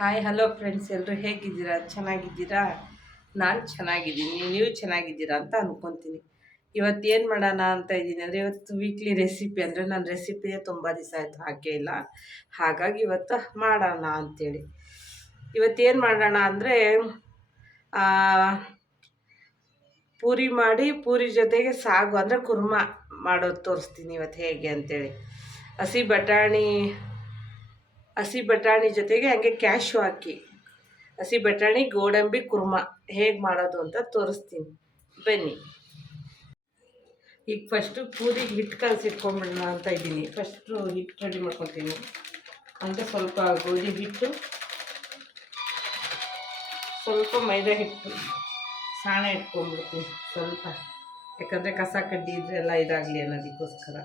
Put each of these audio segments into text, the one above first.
Hi hello friends ಎಲ್ಲರೂ ಹೇಗಿದ್ದೀರಾ? ಚೆನ್ನಾಗಿದ್ದೀರಾ? ನಾನು ಚೆನ್ನಾಗಿದ್ದೀನಿ. ನೀವು ಚೆನ್ನಾಗಿದ್ದೀರಾ ಅಂತ ಅಂದ್ಕೊತೀನಿ ಇವತ್ತು ಏನು ಮಾಡೋಣ ಅಂತ ಇದ್ದೀನಿ ಅಂದರೆ ಇವತ್ತು ವೀಕ್ಲಿ ರೆಸಿಪಿ ಅಂದರೆ ನಾನು ರೆಸಿಪಿಯೇ ತುಂಬ ದಿವಸ ಆಯಿತು. ಹಾಕೇ ಇಲ್ಲ. ಹಾಗಾಗಿ ಇವತ್ತು ಮಾಡೋಣ ಅಂಥೇಳಿ ಇವತ್ತೇನು ಮಾಡೋಣ ಅಂದರೆ ಪೂರಿ ಮಾಡಿ ಪೂರಿ ಜೊತೆಗೆ ಸಾಗು ಅಂದರೆ ಕುರ್ಮ ಮಾಡೋದು ತೋರಿಸ್ತೀನಿ ಇವತ್ತು ಹೇಗೆ ಅಂತೇಳಿ. ಹಸಿ ಬಟಾಣಿ ಹಸಿ ಬಟಾಣಿ ಜೊತೆಗೆ ಹಂಗೆ ಕ್ಯಾಶು ಹಾಕಿ. ಹಸಿ ಬಟಾಣಿ, ಗೋಡಂಬಿ, ಕುರ್ಮ ಹೇಗೆ ಮಾಡೋದು ಅಂತ ತೋರಿಸ್ತೀನಿ. ಬನ್ನಿ. ಈಗ ಫಸ್ಟು ಪೂರಿಗೆ ಹಿಟ್ಟು ಕಲಸಿಟ್ಕೊಂಬಿಡೋಣ ಅಂತ ಇದ್ದೀನಿ. ಫಸ್ಟು ಹಿಟ್ಟು ರೆಡಿ ಮಾಡ್ಕೊತೀನಿ ಅಂದರೆ ಸ್ವಲ್ಪ ಗೋಧಿ ಹಿಟ್ಟು, ಸ್ವಲ್ಪ ಮೈದಾ ಹಿಟ್ಟು, ಸಾಣೆ ಇಟ್ಕೊಂಬಿಡ್ತೀನಿ ಸ್ವಲ್ಪ. ಯಾಕಂದರೆ ಕಸ ಕಡ್ಡಿ ಇದ್ರೆಲ್ಲ ಇದಾಗಲಿ ಅನ್ನೋದಕ್ಕೋಸ್ಕರ.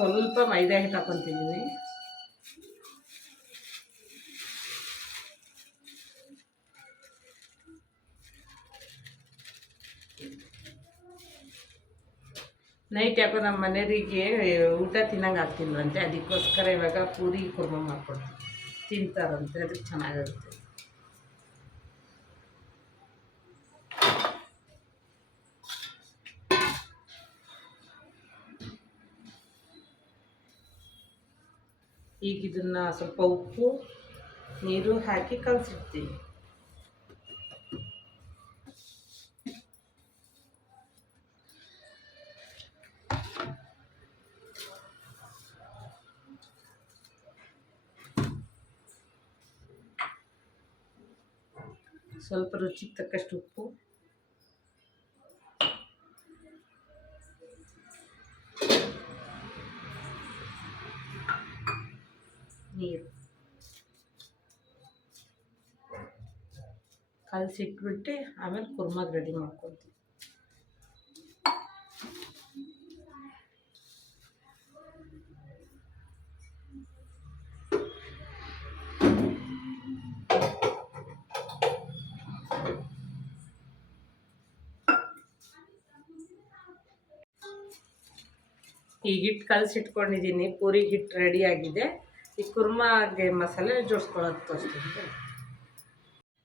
ಸ್ವಲ್ಪ ಮೈದಾ ಹಿಟ್ಟು ಹಾಕೊತಿದ್ದೀನಿ ನೈಟ್ ಯಾಕೋ ನಮ್ಮ ಮನೆಯವರಿಗೆ ಊಟ ತಿನ್ನಂಗೆ ಆಗ್ತಿಲ್ವಂತೆ, ಅದಕ್ಕೋಸ್ಕರ ಇವಾಗ ಪೂರಿ ಕುರ್ಮ ಮಾಡ್ಕೊಡ್ತೀನಿ ತಿಂತಾರಂತೆ, ಅದಕ್ಕೆ ಚೆನ್ನಾಗಿರುತ್ತೆ. ಈಗ ಇದನ್ನು ಸ್ವಲ್ಪ ಉಪ್ಪು ನೀರು ಹಾಕಿ ಕಲಸಿಡ್ತೀವಿ ಸ್ವಲ್ಪ ರುಚಿಗೆ ತಕ್ಕಷ್ಟು ಉಪ್ಪು. ಕಲಸಿಟ್ಬಿಟ್ಟು ಆಮೇಲೆ ಕುರ್ಮಾಗ ರೆಡಿ ಮಾಡ್ಕೊತೀವಿ ಈಗ ಹಿಟ್ಟು ಕಲಸಿಟ್ಕೊಂಡಿದ್ದೀನಿ ಪೂರಿ ಹಿಟ್ಟು ರೆಡಿ ಆಗಿದೆ. ಈ ಕುರ್ಮಾಗೆ ಮಸಾಲೆ ಜೋಡಿಸ್ಕೊಳ್ಳೋದು ತೋರಿಸ್ತೀನಿ.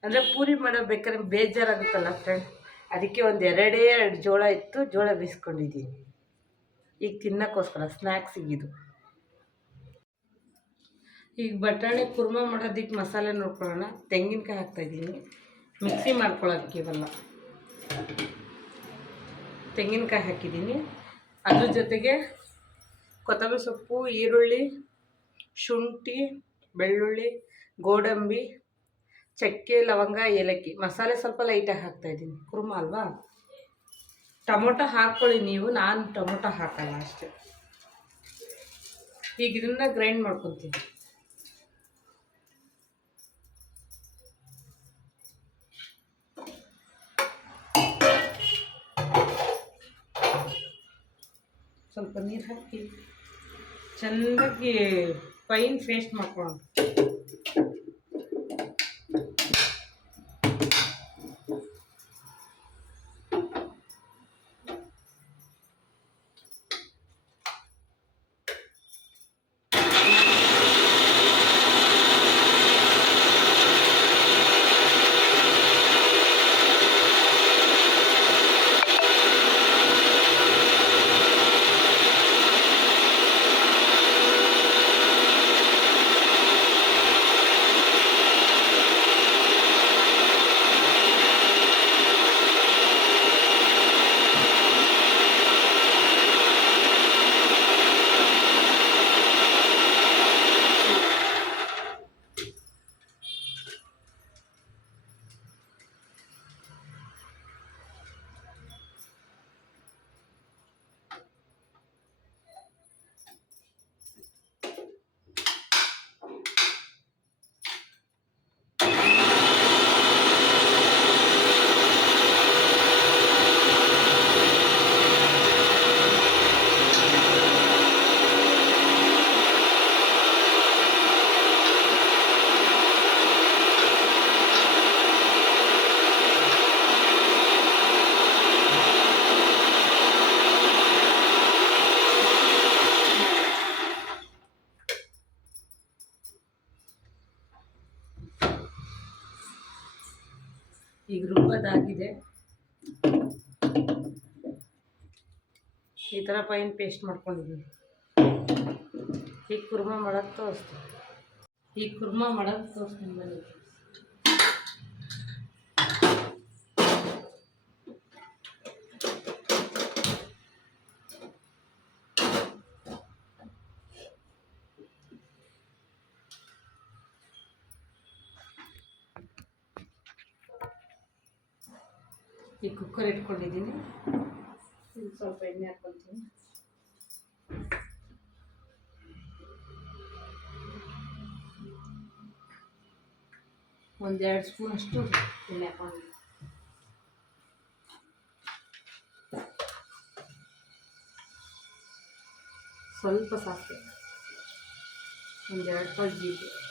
ಅಂದರೆ ಪೂರಿ ಮಾಡಬೇಕಾದ್ರೆ ಬೇಜಾರಾಗುತ್ತಲ್ಲ ಫ್ರೆಂಡ್ ಅದಕ್ಕೆ ಒಂದು ಎರಡೇ ಎರಡು ಜೋಳ ಇತ್ತು, ಜೋಳ ಬೀಸ್ಕೊಂಡಿದ್ದೀನಿ ಈಗ ತಿನ್ನೋಕ್ಕೋಸ್ಕರ ಸ್ನ್ಯಾಕ್ಸಿಗೆ ಇದು. ಈಗ ಬಟಾಣಿ ಕುರ್ಮ ಮಾಡೋದಕ್ಕೆ ಮಸಾಲೆ ನೋಡ್ಕೊಳ್ಳೋಣ. ತೆಂಗಿನಕಾಯಿ ಹಾಕ್ತಾಯಿದ್ದೀನಿ ಮಿಕ್ಸಿ ಮಾಡ್ಕೊಳ್ಳೋದಕ್ಕೆ ಇವೆಲ್ಲ ತೆಂಗಿನಕಾಯಿ ಹಾಕಿದ್ದೀನಿ. ಅದ್ರ ಜೊತೆಗೆ ಕೊತ್ತಂಬರಿ ಸೊಪ್ಪು, ಈರುಳ್ಳಿ, ಶುಂಠಿ, ಬೆಳ್ಳುಳ್ಳಿ, ಗೋಡಂಬಿ ಚಕ್ಕೆ, ಲವಂಗ, ಏಲಕ್ಕಿ. ಮಸಾಲೆ ಸ್ವಲ್ಪ ಲೈಟಾಗಿ ಹಾಕ್ತಾಯಿದ್ದೀನಿ ಕುರ್ಮ ಅಲ್ವಾ? ಟೊಮೊಟೊ ಹಾಕ್ಕೊಳ್ಳಿ ನೀವು. ನಾನು ಟೊಮೊಟೊ ಹಾಕಲ್ಲ ಅಷ್ಟೇ. ಈಗ ಇದನ್ನ ಗ್ರೈಂಡ್ ಮಾಡ್ಕೊತೀನಿ. ಸ್ವಲ್ಪ ನೀರು ಹಾಕಿ. ಚೆನ್ನಾಗಿ ಫೈನ್ ಪೇಸ್ಟ್ ಮಾಡ್ಕೊಳ್ಳೋಣ ಈಗ ರುಬ್ಬೋದಾಗಿದೆ ಈ ಥರ ಫೈನ್ ಪೇಸ್ಟ್ ಮಾಡ್ಕೊಂಡಿದ್ದೀನಿ. ಈಗ ಕುರ್ಮಾ ಮಾಡೋದು ತೋರಿಸ್ತೀನಿ. ಈಗ ಕುರ್ಮಾ ಮಾಡೋದು ತೋರಿಸ್ತೀನಿ ಬನ್ನಿ ಈ ಕುಕ್ಕರ್ ಇಟ್ಕೊಂಡಿದ್ದೀನಿ. ಇದು ಸ್ವಲ್ಪ ಎಣ್ಣೆ ಹಾಕ್ಕೊತೀನಿ. ಒಂದೆರಡು ಸ್ಪೂನ್ ಅಷ್ಟು ಎಣ್ಣೆ ಹಾಕೊಂಡಿದ್ದೀನಿ ಸ್ವಲ್ಪ ಸಾಕು ಒಂದೆರಡು ಪಲ್ ಜೀರಿಗೆ.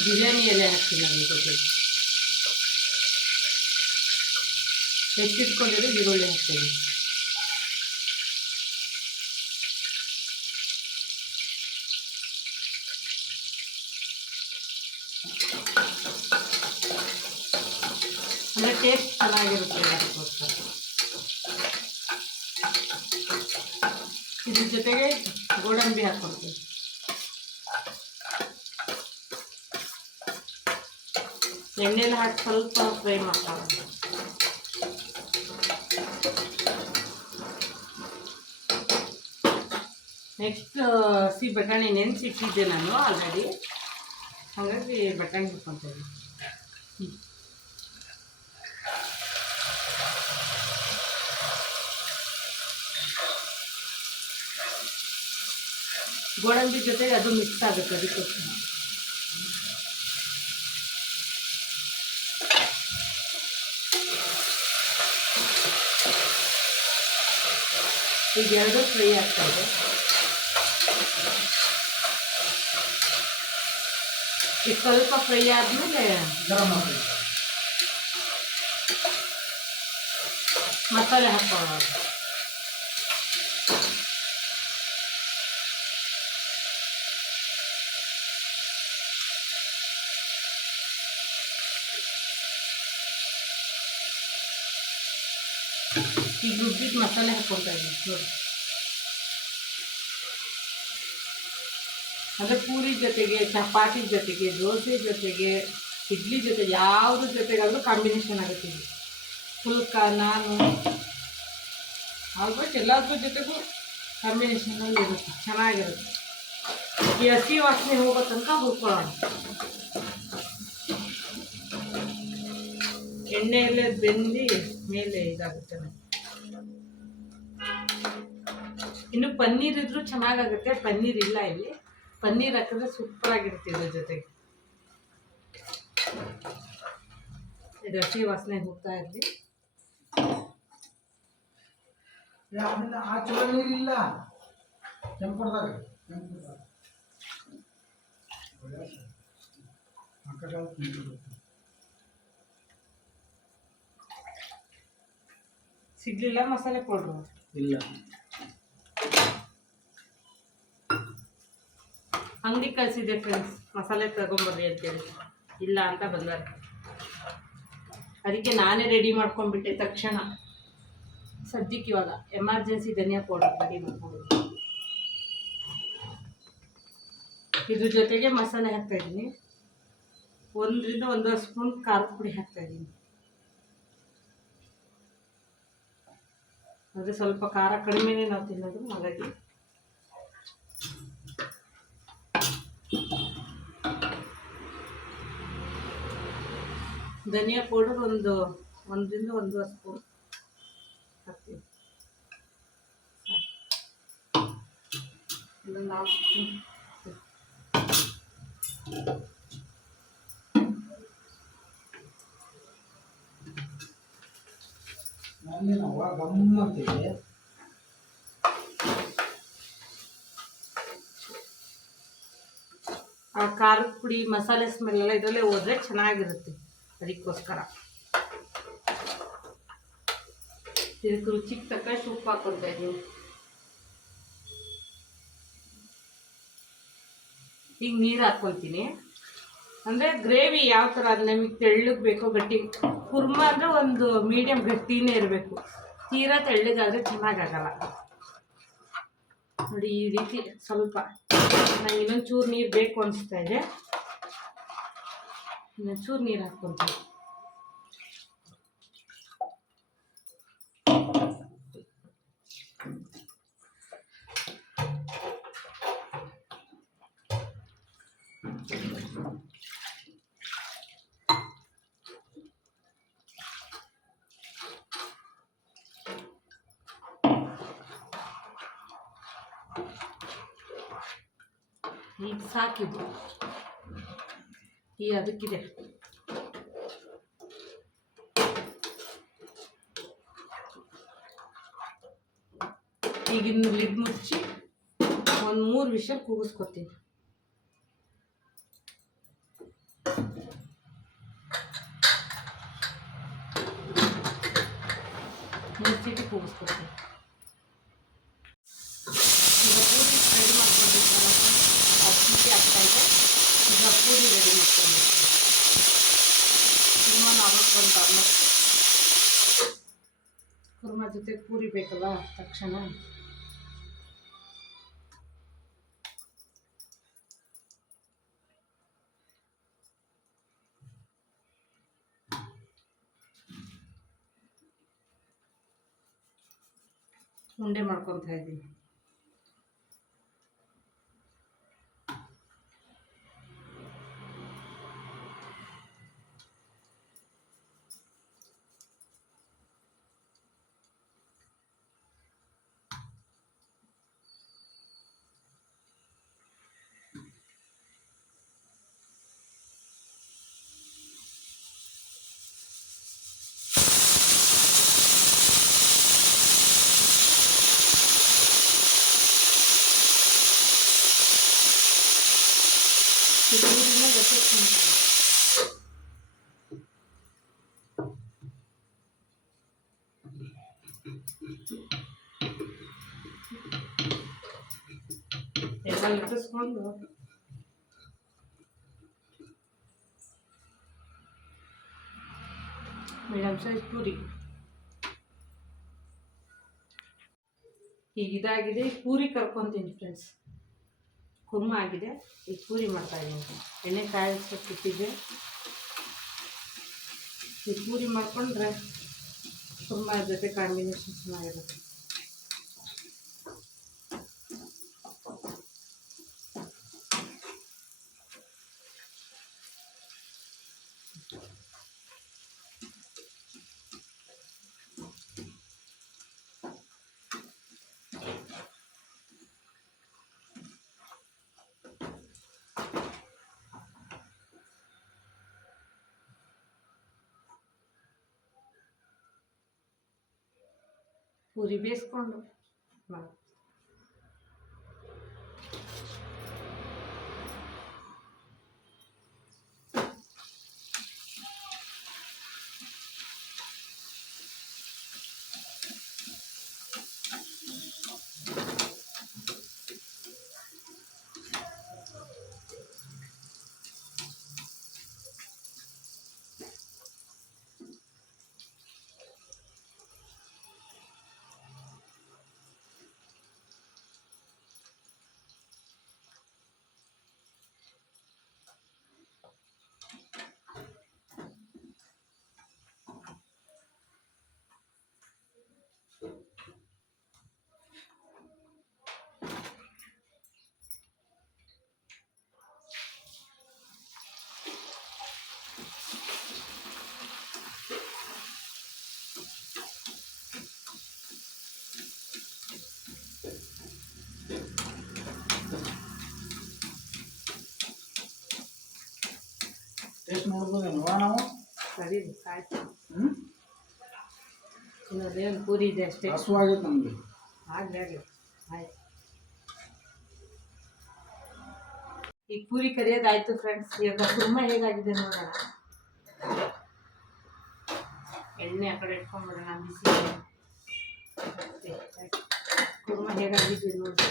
ಬಿರಿಯಾನಿ ಎಲೆ ಹಾಕ್ತೀನಿ ಅದ್ರ ಜೊತೆ ಹೆಚ್ಚಿಟ್ಕೊಂಡಿರೋ ಈರುಳ್ಳಿ ಹಾಕ್ತೀನಿ ಅಂದರೆ ಟೇಸ್ಟ್ ಚೆನ್ನಾಗಿರುತ್ತೆ ಅದಕ್ಕೋಸ್ಕರ ಇದ್ರ ಜೊತೆಗೆ ಗೋಡಂಬಿ ಹಾಕ್ಕೊಡ್ತೀನಿ ಎಣ್ಣೆಲಿ ಹಾಕಿ ಸ್ವಲ್ಪ ಫ್ರೈ ಮಾಡ್ಕೊಳ್ಳೋಣ. ನೆಕ್ಸ್ಟ್ ಹಸಿ ಬಟಾಣಿ ನೆನೆಸಿಟ್ಟಿದ್ದೆ ನಾನು ಆಲ್ರೆಡಿ ಹಾಗಾಗಿ ಬಟಾಣಿ ಹಾಕ್ಕೊತೀನಿ ಗೋಡಂಬಿ ಜೊತೆಗೆ ಅದು ಮಿಕ್ಸ್ ಆಗುತ್ತೆ ಅದಕ್ಕೋಸ್ಕರ. ಈಗ ಎರಡು ಫ್ರೈ ಆಗ್ತಾ ಇದೆ ಈಗ ಸ್ವಲ್ಪ ಫ್ರೈ ಆದಮೇಲೆ ಗರಂ ಮಸಾಲೆ ಮಸಾಲೆ ಈಗ ರುಬ್ಬಿದ ಮಸಾಲೆ ಹಾಕ್ಕೊಳ್ತಾ ಇದ್ದೀನಿ, ನೋಡಿ. ಅಂದರೆ ಪೂರಿ ಜೊತೆಗೆ, ಚಪಾತಿ ಜೊತೆಗೆ, ದೋಸೆ ಜೊತೆಗೆ, ಇಡ್ಲಿ ಜೊತೆ ಯಾವುದ್ರ ಜೊತೆಗಾದರೂ ಕಾಂಬಿನೇಷನ್ ಆಗುತ್ತೆ ಇದು. ಪುಲ್ಕ, ನಾನು ಆಲ್ಮೋಸ್ಟ್ ಎಲ್ಲದ್ರ ಜೊತೆಗೂ ಕಾಂಬಿನೇಷನಲ್ಲಿ ಇರುತ್ತೆ, ಚೆನ್ನಾಗಿರುತ್ತೆ. ಈ ಹಸಿ ವಾಸನೆ ಹೋಗೋ ತನಕ ಹುರ್ಕೊಳ್ಳೋಣ. ಎಣ್ಣೆಯಲ್ಲೇ ಬೆಂದು ಮೇಲೆ ಇದಾಗುತ್ತೆ. ಇನ್ನು ಪನ್ನೀರ್ ಇದ್ರೂ ಚೆನ್ನಾಗಾಗುತ್ತೆ ಪನ್ನೀರ್ ಇಲ್ಲ ಇಲ್ಲಿ. ಪನ್ನೀರ್ ಹಾಕಿದ್ರೆ ಸೂಪರ್ ಆಗಿರುತ್ತೆ ಇದ್ರ ಜೊತೆಗೆ. ಇದು ಹಸಿ ವಾಸನೆ ಹೋಗ್ತಾ ಇರಲಿ. ಆ ಚಲೋ ನೀರಿಲ್ಲ. ಸಿಗ್ಲಿಲ್ಲ ಮಸಾಲೆ ಪೌಡ್ರು ಇಲ್ಲ. ಅಂಗಡಿ ಕಳಿಸಿದೆ ಫ್ರೆಂಡ್ಸ್ ಮಸಾಲೆ ತಗೊಂಬರ್ರಿ ಅಂತೇಳಿ. ಇಲ್ಲ ಅಂತ ಬಂದಾರೆ. ಅದಕ್ಕೆ ನಾನೇ ರೆಡಿ ಮಾಡ್ಕೊಂಡ್ಬಿಟ್ಟೆ ತಕ್ಷಣ. ಸದ್ಯಕ್ಕೆ ಇವಾಗ ಎಮರ್ಜೆನ್ಸಿ ಧನಿಯಾ ಪೌಡರ್ ರೆಡಿ ಮಾಡ್ಕೊಂಡು ಇದ್ರ ಜೊತೆಗೆ ಮಸಾಲೆ ಹಾಕ್ತಾಯಿದ್ದೀನಿ ಒಂದರಿಂದ ಒಂದೂವರೆ ಸ್ಪೂನ್ ಖಾರದ ಪುಡಿ ಹಾಕ್ತಾ ಅಂದರೆ ಸ್ವಲ್ಪ ಖಾರ ಕಡಿಮೆನೇ ನಾವು ತಿನ್ನೋದು, ಹಾಗಾಗಿ. ಧನಿಯಾ ಪೌಡರ್ ಒಂದು ಒಂದರಿಂದ ಒಂದೂವರೆ ಸ್ಪೂನ್ ಹಾಕ್ತೀವಿ ಇದೊಂದು ಹಾಫ್ ಹಣ್ಣಿನವ ಗಮ್ಮತ್ತಿದೆ ಆ ಖಾರದ ಪುಡಿ, ಮಸಾಲೆ ಸ್ಮೆಲ್ ಎಲ್ಲ ಇದರಲ್ಲೇ ಹೋದ್ರೆ ಚೆನ್ನಾಗಿರುತ್ತೆ. ಅದಕ್ಕೋಸ್ಕರ. ಇದಕ್ಕೆ ರುಚಿಗೆ ತಕ್ಕಷ್ಟು ಉಪ್ಪು ಹಾಕೊಳ್ತಾ ಇದ್ದೀವಿ ಈಗ ನೀರು ಹಾಕ್ಕೊಳ್ತೀನಿ ಅಂದರೆ ಗ್ರೇವಿ ಯಾವ ಥರ ಅದು ನಮಗೆ ತೆಳ್ಳಗೆ ಬೇಕೋ ಗಟ್ಟಿ ಕುರ್ಮ ಅಂದರೆ ಒಂದು ಮೀಡಿಯಮ್ ಗಟ್ಟಿನೇ ಇರಬೇಕು. ತೀರಾ ತೆಳ್ಳಗಾದರೆ ಚೆನ್ನಾಗಾಗಲ್ಲ. ನೋಡಿ ಈ ರೀತಿ ಸ್ವಲ್ಪ ನಂಗೆ ಇನ್ನೊಂದು ಚೂರು ನೀರು ಬೇಕು ಅನಿಸ್ತಾ ಇದೆ. ಚೂರು ನೀರು ಹಾಕ್ಕೊತೀನಿ. ಈಗ ಸಾಕಿದ್ದು. ಈ ಅದಕ್ಕಿದೆ. ಈಗ ಇನ್ನು ಲಿಡ್ ಮುಚ್ಚಿ ಒಂದು ಮೂರು ವಿಷಲ್ ಕೂಗಿಸ್ಕೊತೀನಿ ಮೂರು ಸೀಟಿ ಈಗ ಪೂರಿ ರೆಡಿ ಮಾಡ್ಕೊಳ್ಬೇಕು ಅಕ್ಕಿ ಆಗ್ತಾ ಆಗ್ತಾಯಿದೆ ಈಗ ಪೂರಿ ರೆಡಿ ಮಾಡ್ಕೊಳ್ಬೇಕು ಕುರ್ಮ ಆಗೋಕ್ಕೆ ಬಂತು ಆಲ್ಮೋಸ್ಟ್ ಕುರ್ಮ ಜೊತೆ ಪೂರಿ ಬೇಕಲ್ಲ ತಕ್ಷಣ? ಉಂಡೆ ಮಾಡ್ಕೊತಾ ಇದ್ದೀನಿ ಇದನ್ನ ಜೊತೆ ತಿಂತೀನಿ. ಎಲ್ಲ ಲಟ್ಟಿಸ್ಕೊಂಡು ಮೀಡಿಯಮ್ ಸೈಜ್ ಪೂರಿ. ಈಗ ಇದಾಗಿದೆ ಪೂರಿ ಕರ್ಕೊತೀನಿ ಫ್ರೆಂಡ್ಸ್ ಕುರ್ಮ ಆಗಿದೆ. ಈಗ ಪೂರಿ ಮಾಡ್ತಾ ಇದ್ದೀನಿ. ಎಣ್ಣೆ ಇಟ್ಟಿದ್ದೆ ಈ ಪೂರಿ ಮಾಡಿಕೊಂಡ್ರೆ ಕುರ್ಮ ಜೊತೆ ಕಾಂಬಿನೇಷನ್ ಚೆನ್ನಾಗಿರುತ್ತೆ. ಪೂರಿ ಬೇಯಿಸ್ಕೊಂಡು ಮಾಡಿ ಟೇಸ್ಟ್ ನೋಡ್ಬೋದೇನು ನಾವು ಸರಿ ಆಯ್ತು ಹ್ಞೂ ಇನ್ನೊಂದೇನು ಪೂರಿ ಇದೆ ಅಷ್ಟೇ ಹಸುವಾಗೈತೆ ನಮಗೆ ಆಗಲಿ ಆಗಲಿ ಆಯ್ತು ಈಗ ಪೂರಿ ಕರಿಯೋದಾಯ್ತು ಫ್ರೆಂಡ್ಸ್ ಇವಾಗ ಕುರ್ಮ ಹೇಗಾಗಿದೆ ನೋಡೋಣ ಎಣ್ಣೆ ಆ ಕಡೆ ಇಟ್ಕೊಂಡ್ಬಿಡೋಣ ಬಿಸಿ ಮತ್ತೆ ಕುರ್ಮ ಹೇಗಾಗಿದೆ ನೋಡಿ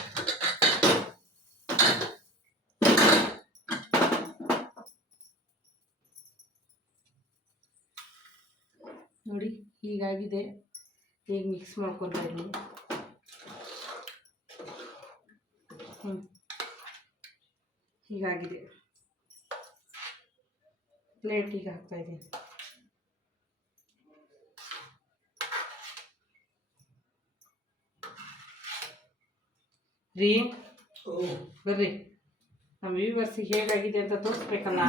ಹೀಗಾಗಿದೆ ಈಗ ಮಿಕ್ಸ್ ಮಾಡ್ಕೊಂಡ್ರೆ ಇಲ್ಲಿ ಹ್ಞೂ ಹೀಗಾಗಿದೆ ಪ್ಲೇಟಿಗೆ ಹಾಕ್ತಾ ಇದ್ದೀನಿ ರೀ ಬರ್ರಿ ನಮ್ಮ ವ್ಯೂವರ್ಸಿಗೆ ಹೇಗಾಗಿದೆ ಅಂತ ತೋರಿಸ್ಬೇಕಲ್ಲ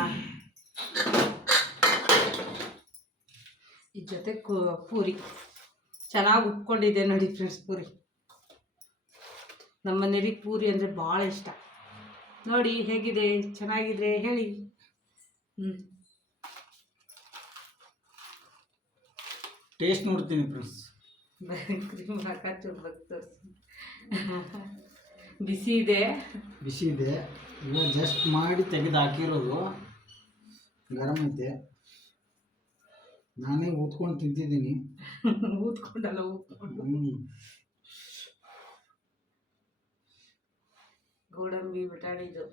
ಇದ್ರ ಜೊತೆ ಕು ಪೂರಿ. ಚೆನ್ನಾಗಿ ಉಪ್ಕೊಂಡಿದೆ ನೋಡಿ ಫ್ರೆಂಡ್ಸ್ ಪೂರಿ. ನಮ್ಮ ಮನೇಲಿ ಪೂರಿ ಅಂದರೆ ಭಾಳ ಇಷ್ಟ. ನೋಡಿ ಹೇಗಿದೆ ಚೆನ್ನಾಗಿದೆ ಹೇಳಿ. ಹ್ಞೂ ಟೇಸ್ಟ್ ನೋಡ್ತೀನಿ ಫ್ರೆಂಡ್ಸ್. ಕ್ರೀಮ್ ಹಾಕಿ ತೋರಿಸಿ ಬಿಸಿ ಇದೆ. ಬಿಸಿ ಇದೆ. ಇವಾಗ ಜಸ್ಟ್ ಮಾಡಿ ತೆಗೆದು ಹಾಕಿರೋದು. ಗರಂ ಐತೆ ನಾನೇ ಊದ್ಕೊಂಡು ತಿಂತಿದ್ದೀನಿ. ಊದ್ಕೊಂಡಲ್ಲ ಊದ್ಕೊಂಡು ಹ್ಞೂ ಗೋಡಂಬಿ ಬಟಾಣಿದು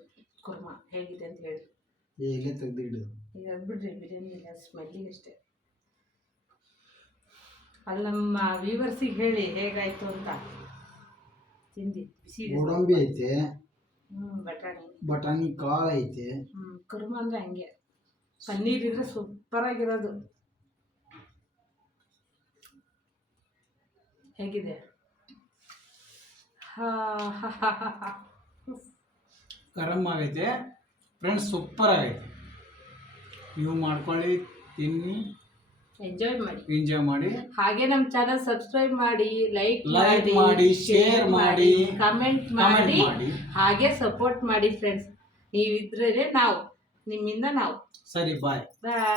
ಕುರ್ಮ ಹೇಗಿದೆ ಅಂತ ಹೇಳಿ. ಹೇಗೆ ತೆಗೆದಿಡು. ಈಗ ಅದು ಬಿಡ್ರಿ ಬಿರಿಯಾನಿ ಇಲ್ಲ ಸ್ಮೆಲ್ಲಿಗೆ ಅಷ್ಟೇ. ಅಲ್ಲಿ ನಮ್ಮ ವ್ಯೂವರ್ಸಿಗೆ ಹೇಳಿ ಹೇಗಾಯ್ತು ಅಂತ. ತಿಂದಿ ಬಿಸಿ ಇದೆ ಗೋಡಂಬಿ ಐತೆ. ಬಟಾಣಿ. ಬಟಾಣಿ ಕಾಳು ಐತೆ. ಹ್ಞೂ ಕುರ್ಮ ಅಂದರೆ ಹಂಗೆ. ಪನ್ನೀರ್ ಇದ್ರೆ ಸೂಪರಾಗಿರೋದು ಹೇಗಿದೆ? ಗರಮ್ ಆಗೈತೆ. ಫ್ರೆಂಡ್ಸ್ ಸೂಪರ್ ಆಗೈತೆ. ನೀವು ಮಾಡ್ಕೊಳ್ಳಿ ತಿನ್ನಿ. ಎಂಜಾಯ್ ಮಾಡಿ. ಎಂಜಾಯ್ ಮಾಡಿ. ಹಾಗೆ ನಮ್ಮ ಚಾನಲ್ ಸಬ್ಸ್ಕ್ರೈಬ್ ಮಾಡಿ ಲೈಕ್ ಲೈಕ್ ಮಾಡಿ, ಶೇರ್ ಮಾಡಿ, ಕಮೆಂಟ್ ಮಾಡಿ. ಹಾಗೆ ಸಪೋರ್ಟ್ ಮಾಡಿ ಫ್ರೆಂಡ್ಸ್ ನೀವಿದ್ರೇ ನಾವು ನಿಮ್ಮಿಂದ ನಾವು. ಸರಿ ಬಾಯ್ ಬಾಯ್